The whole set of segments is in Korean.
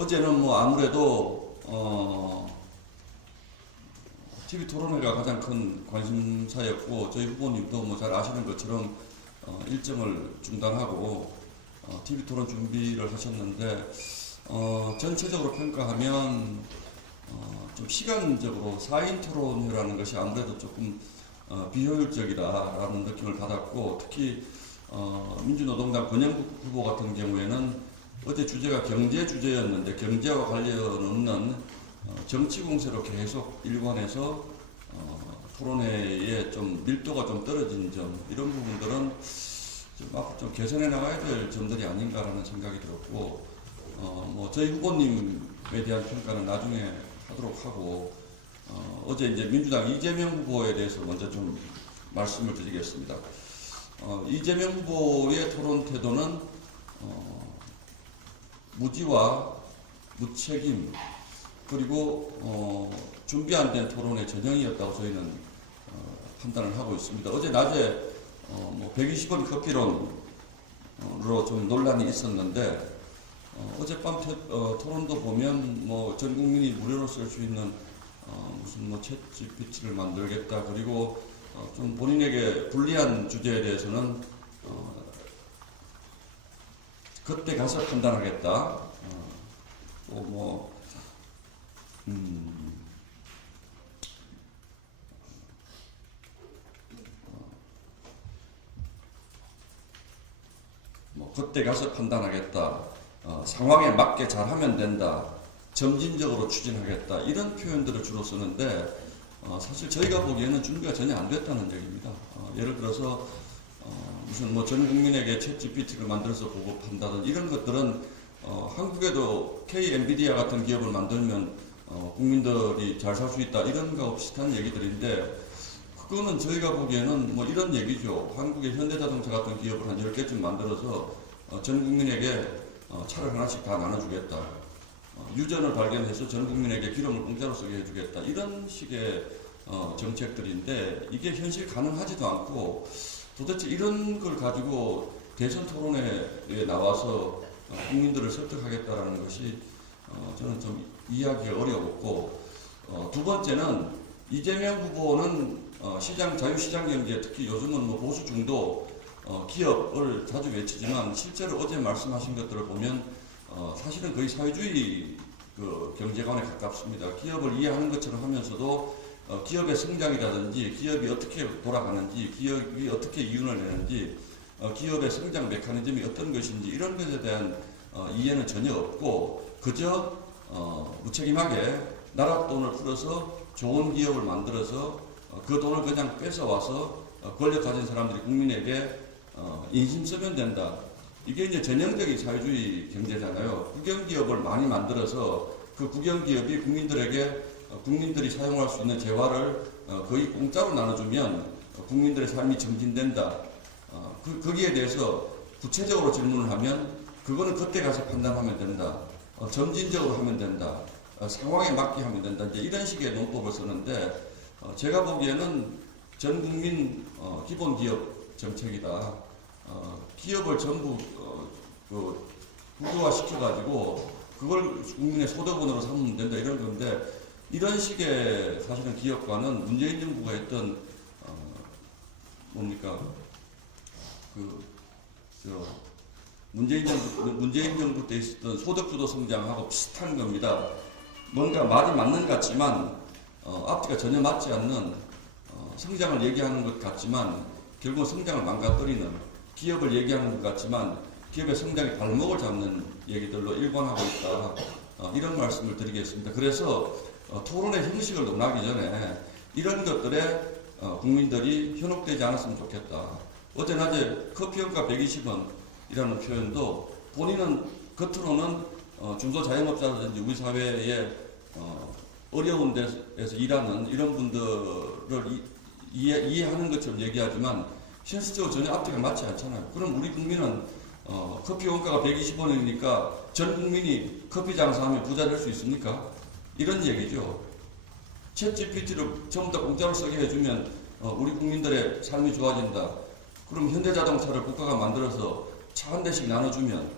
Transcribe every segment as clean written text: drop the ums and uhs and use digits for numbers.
어제는 뭐 아무래도 TV 토론회가 가장 큰 관심사였고 저희 후보님도 뭐 잘 아시는 것처럼 일정을 중단하고 TV 토론 준비를 하셨는데 전체적으로 평가하면 좀 시간적으로 4인 토론회라는 것이 아무래도 조금 비효율적이다라는 느낌을 받았고 특히 민주노동당 권영국 후보 같은 경우에는 어제 주제가 경제 주제였는데 경제와 관련 없는 정치 공세로 계속 일관해서 토론회에 좀 밀도가 좀 떨어진 점 이런 부분들은 좀 앞으로 좀 개선해 나가야 될 점들이 아닌가라는 생각이 들었고 뭐 저희 후보님에 대한 평가는 나중에 하도록 하고 어제 이제 민주당 이재명 후보에 대해서 먼저 좀 말씀을 드리겠습니다. 이재명 후보의 토론 태도는 무지와 무책임 그리고 준비 안 된 토론의 전형이었다고 저희는 판단을 하고 있습니다. 어제 낮에 뭐 120원 커피론으로 좀 논란이 있었는데 어젯밤 토론도 보면 뭐 전 국민이 무료로 쓸 수 있는 무슨 뭐 챗GPT를 만들겠다 그리고 좀 본인에게 불리한 주제에 대해서는 그때 가서 판단하겠다. 또 뭐 그때 가서 판단하겠다. 상황에 맞게 잘하면 된다. 점진적으로 추진하겠다. 이런 표현들을 주로 쓰는데 사실 저희가 보기에는 준비가 전혀 안 됐다는 얘기입니다. 예를 들어서 무슨 뭐 전 국민에게 챗GPT를 만들어서 보급한다든 이런 것들은 한국에도 K-엔비디아 같은 기업을 만들면 국민들이 잘 살 수 있다 이런 거하고 비슷한 얘기들인데 그거는 저희가 보기에는 뭐 이런 얘기죠. 한국의 현대자동차 같은 기업을 한 10개쯤 만들어서 전 국민에게 차를 하나씩 다 나눠주겠다. 유전을 발견해서 전 국민에게 기름을 공짜로 쓰게 해주겠다. 이런 식의 정책들인데 이게 현실 가능하지도 않고 도대체 이런 걸 가지고 대선 토론회에 나와서 국민들을 설득하겠다라는 것이 저는 좀 이해하기가 어려웠고 두 번째는 이재명 후보는 시장 자유시장 경제 특히 요즘은 뭐 보수 중도 기업을 자주 외치지만 실제로 어제 말씀하신 것들을 보면 사실은 거의 사회주의 그 경제관에 가깝습니다. 기업을 이해하는 것처럼 하면서도 기업의 성장이라든지 기업이 어떻게 돌아가는지 기업이 어떻게 이윤을 내는지 기업의 성장 메커니즘이 어떤 것인지 이런 것에 대한 이해는 전혀 없고 그저 무책임하게 나라 돈을 풀어서 좋은 기업을 만들어서 그 돈을 그냥 뺏어와서 권력 가진 사람들이 국민에게 인심 쓰면 된다. 이게 이제 전형적인 사회주의 경제잖아요. 국영기업을 많이 만들어서 그 국영기업이 국민들이 사용할 수 있는 재화를 거의 공짜로 나눠주면 국민들의 삶이 정진된다. 거기에 대해서 구체적으로 질문을 하면 그거는 그때 가서 판단하면 된다. 점진적으로 하면 된다. 상황에 맞게 하면 된다. 이제 이런 식의 논법을 쓰는데 제가 보기에는 전 국민 기본 기업 정책이다. 기업을 전부 국유화 시켜가지고 그걸 국민의 소득원으로 삼으면 된다 이런 건데 이런 식의 사실은 기업과는 문재인 정부가 했던 문재인 정부 때 있었던 소득주도 성장하고 비슷한 겁니다. 뭔가 말이 맞는 것 같지만 앞뒤가 전혀 맞지 않는 성장을 얘기하는 것 같지만 결국 성장을 망가뜨리는 기업을 얘기하는 것 같지만 기업의 성장에 발목을 잡는 얘기들로 일관하고 있다. 이런 말씀을 드리겠습니다. 그래서 토론의 형식을 논하기 전에 이런 것들에 국민들이 현혹되지 않았으면 좋겠다. 어제 낮에 커피원가 120원이라는 표현도 본인은 겉으로는 중소자영업자라든지 우리 사회에 어려운 데서 일하는 이런 분들을 이해하는 것처럼 얘기하지만 현실적으로 전혀 앞뒤가 맞지 않잖아요. 그럼 우리 국민은 커피 원가가 120원이니까 전 국민이 커피 장사하면 부자 될 수 있습니까? 이런 얘기죠. 챗GPT를 전부 다 공짜로 쓰게 해주면 우리 국민들의 삶이 좋아진다. 그럼 현대자동차를 국가가 만들어서 차 한 대씩 나눠주면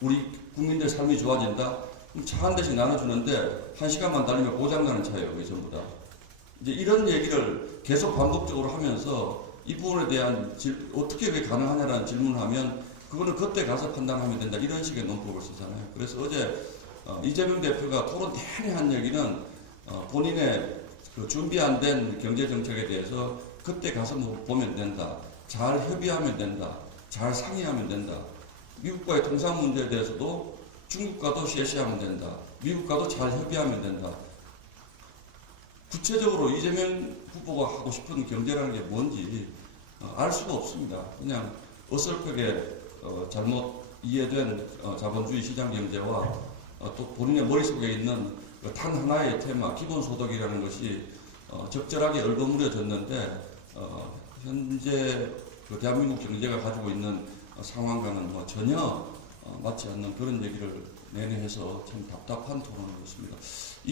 우리 국민들 삶이 좋아진다. 그럼 차 한 대씩 나눠주는데 1시간만 달리면 고장나는 차예요, 거의 전부 다. 이제 이런 얘기를 계속 반복적으로 하면서 이 부분에 대한 어떻게 왜 가능하냐라는 질문을 하면 그거는 그때 가서 판단하면 된다, 이런 식의 논법을 쓰잖아요. 그래서 어제 이재명 대표가 토론 내내 한 얘기는 본인의 그 준비 안 된 경제 정책에 대해서 그때 가서 뭐 보면 된다, 잘 협의하면 된다, 잘 상의하면 된다, 미국과의 통상 문제에 대해서도 중국과도 쉐시하면 된다, 미국과도 잘 협의하면 된다. 구체적으로 이재명 후보가 하고 싶은 경제라는 게 뭔지 알 수가 없습니다. 그냥 어설프게 잘못 이해된 자본주의 시장 경제와 또 본인의 머릿속에 있는 단 하나의 테마, 기본소득이라는 것이 적절하게 얼버무려졌는데 현재 그 대한민국 경제가 가지고 있는 상황과는 뭐 전혀 맞지 않는 그런 얘기를 내내 해서 참 답답한 토론이었습니다.